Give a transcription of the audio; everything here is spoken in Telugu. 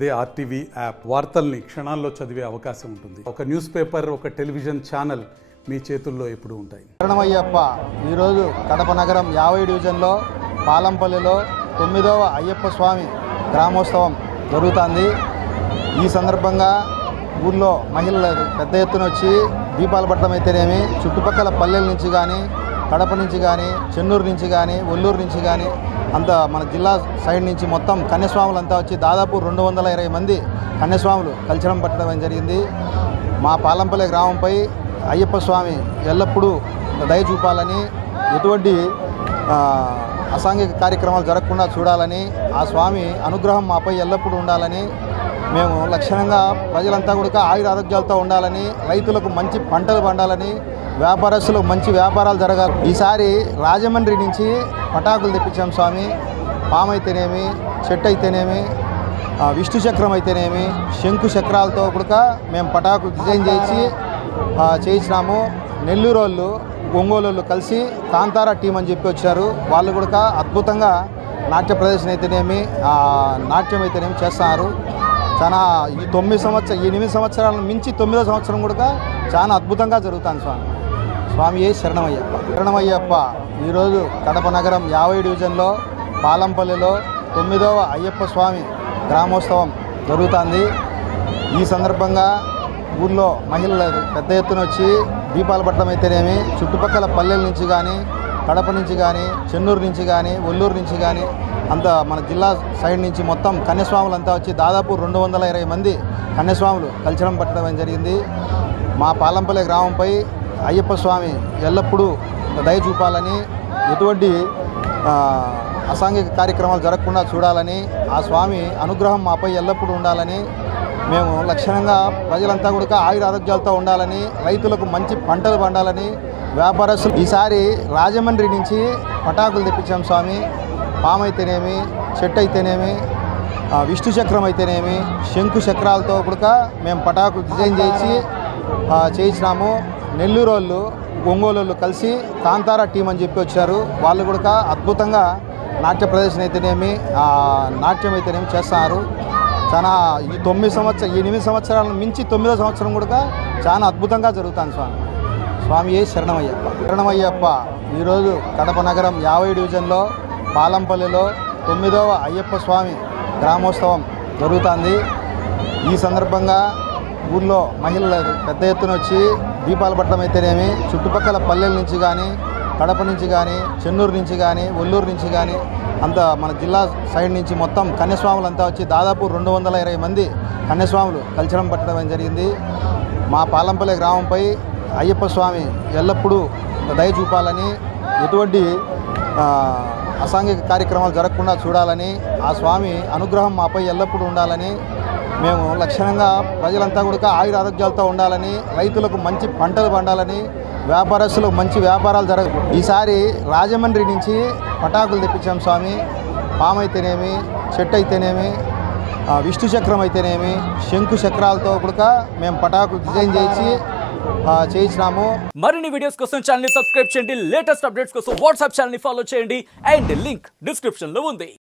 అదే ఆర్టీవీ యాప్ వార్తల్ని క్షణాల్లో చదివే అవకాశం ఉంటుంది. ఒక న్యూస్ పేపర్, ఒక టెలివిజన్ ఛానల్ మీ చేతుల్లో ఎప్పుడూ ఉంటాయి. శరణమయ్యప్ప ఈరోజు కడప నగరం 50 డివిజన్లో పాలంపల్లిలో 9వ అయ్యప్ప స్వామి గ్రామోత్సవం జరుగుతుంది. ఈ సందర్భంగా ఊళ్ళో మహిళలు పెద్ద ఎత్తున వచ్చి దీపాలు పట్టడం అయితేనేమి, చుట్టుపక్కల పల్లెల నుంచి కానీ, కడప నుంచి కానీ, చెన్నూరు నుంచి కానీ, ఒల్లూరు నుంచి కానీ, అంత మన జిల్లా సైడ్ నుంచి మొత్తం కన్యస్వాములంతా వచ్చి దాదాపు 220 మంది కన్యస్వాములు కల్చరం పట్టడం జరిగింది. మా పాలంపల్లి గ్రామంపై అయ్యప్ప స్వామి ఎల్లప్పుడూ దయ చూపాలని, ఎటువంటి అసాంఘిక కార్యక్రమాలు జరగకుండా చూడాలని, ఆ స్వామి అనుగ్రహం మాపై ఎల్లప్పుడూ ఉండాలని, మేము లక్షణంగా ప్రజలంతా కూడా ఆయుర ఆరోగ్యాలతో ఉండాలని, రైతులకు మంచి పంటలు పండాలని, వ్యాపారస్తులకు మంచి వ్యాపారాలు జరగాలి. ఈసారి రాజమండ్రి నుంచి పటాకులు తెప్పించాం స్వామి. పాము అయితేనేమి, చెట్టు అయితేనేమి, విష్ణు చక్రం అయితేనేమి, శంకు చక్రాలతో కూడా మేము పటాకులు డిజైన్ చేయించినాము. నెల్లూరు వాళ్ళు, ఒంగోలు వాళ్ళు కలిసి కాంతారా టీం అని చెప్పి వచ్చారు. వాళ్ళు కూడా అద్భుతంగా నాట్య ప్రదర్శన అయితేనేమి, నాట్యం అయితేనేమి చేస్తున్నారు. చాలా ఈ 8 సంవత్సరాలను మించి 9వ సంవత్సరం కూడా చాలా అద్భుతంగా జరుగుతుంది స్వామి. స్వామి శరణమయ్యప్ప. శరణమయ్యప్ప ఈరోజు కడప నగరం 50 డివిజన్లో పాలంపల్లిలో 9వ అయ్యప్ప స్వామి గ్రామోత్సవం జరుగుతుంది. ఈ సందర్భంగా ఊళ్ళో మహిళలు పెద్ద ఎత్తున వచ్చి దీపాలు పట్టడం అయితేనేమి, చుట్టుపక్కల పల్లెల నుంచి కానీ, కడప నుంచి కానీ, చెన్నూరు నుంచి కానీ, ఒల్లూరు నుంచి కానీ, అంత మన జిల్లా సైడ్ నుంచి మొత్తం కన్యస్వాములంతా వచ్చి దాదాపు 220 మంది కన్యస్వాములు కల్చరం పట్టడం జరిగింది. మా పాలంపల్లి గ్రామంపై అయ్యప్ప స్వామి ఎల్లప్పుడూ దయ చూపాలని, ఎటువంటి అసాంఘిక కార్యక్రమాలు జరగకుండా చూడాలని, ఆ స్వామి అనుగ్రహం మాపై ఎల్లప్పుడూ ఉండాలని, మేము లక్షణంగా ప్రజలంతా కూడా ఆయుర ఆరోగ్యాలతో ఉండాలని, రైతులకు మంచి పంటలు పండాలని, వ్యాపారస్తులు ఈసారి రాజమండ్రి నుంచి పటాకులు తెప్పించాం స్వామి. పాము అయితేనేమి, చెట్టు అయితేనేమి, విష్ణు చక్రం అయితేనేమి, శంకు చక్రాలతో కూడా మేము పటాకులు డిజైన్ చేయించినాము. నెల్లూరు వాళ్ళు, ఒంగోలు వాళ్ళు కలిసి కాంతారా టీం అని చెప్పి వచ్చారు. వాళ్ళు కూడా అద్భుతంగా నాట్య ప్రదర్శన అయితేనేమి, నాట్యం అయితేనేమి చేస్తున్నారు. చాలా ఈ 8 సంవత్సరాలను మించి 9వ సంవత్సరం కూడా చాలా అద్భుతంగా జరుగుతుంది స్వామి. స్వామి శరణమయ్యప్ప. శరణమయ్యప్ప ఈరోజు కడప నగరం 50 డివిజన్లో పాలంపల్లిలో 9వ అయ్యప్ప స్వామి గ్రామోత్సవం జరుగుతుంది. ఈ సందర్భంగా ఊళ్ళో మహిళలు పెద్ద ఎత్తున వచ్చి దీపాలు పట్టడం అయితేనేమి, చుట్టుపక్కల పల్లెల నుంచి కానీ, కడప నుంచి కానీ, చెన్నూరు నుంచి కానీ, ఒల్లూరు నుంచి కానీ, అంత మన జిల్లా సైడ్ నుంచి మొత్తం కన్యస్వాములంతా వచ్చి దాదాపు 220 మంది కన్యస్వాములు కల్చరం పట్టడం జరిగింది. మా పాలంపల్లి గ్రామంపై అయ్యప్ప స్వామి ఎల్లప్పుడూ దయ చూపాలని, ఎటువంటి అసాంఘిక కార్యక్రమాలు జరగకుండా చూడాలని, ఆ స్వామి అనుగ్రహం మాపై ఎల్లప్పుడూ ఉండాలని, మేము లక్షణంగా ప్రజలంతా కూడా ఆయుర ఆరోగ్యాలతో ఉండాలని, రైతులకు మంచి పంటలు పండాలని, వ్యాపారస్తులకు మంచి వ్యాపారాలు ఈసారి రాజమండ్రి నుంచి పటాకులు తెప్పించాం స్వామి. పాము అయితేనేమి, చెట్టు అయితేనేమి, విష్ణు చక్రం అయితేనేమి, శంకు చక్రాలతో కూడా మేము పటాకులు డిజైన్ చేయించినాము. మరిన్ని వీడియోస్ కోసం ఛానల్ ని సబ్స్క్రైబ్ చేయండి. లేటెస్ట్ అప్డేట్స్ కోసం వాట్సాప్ ఛానల్ ని ఫాలో చేయండి. అండ్ లింక్ డిస్క్రిప్షన్ లో ఉంది.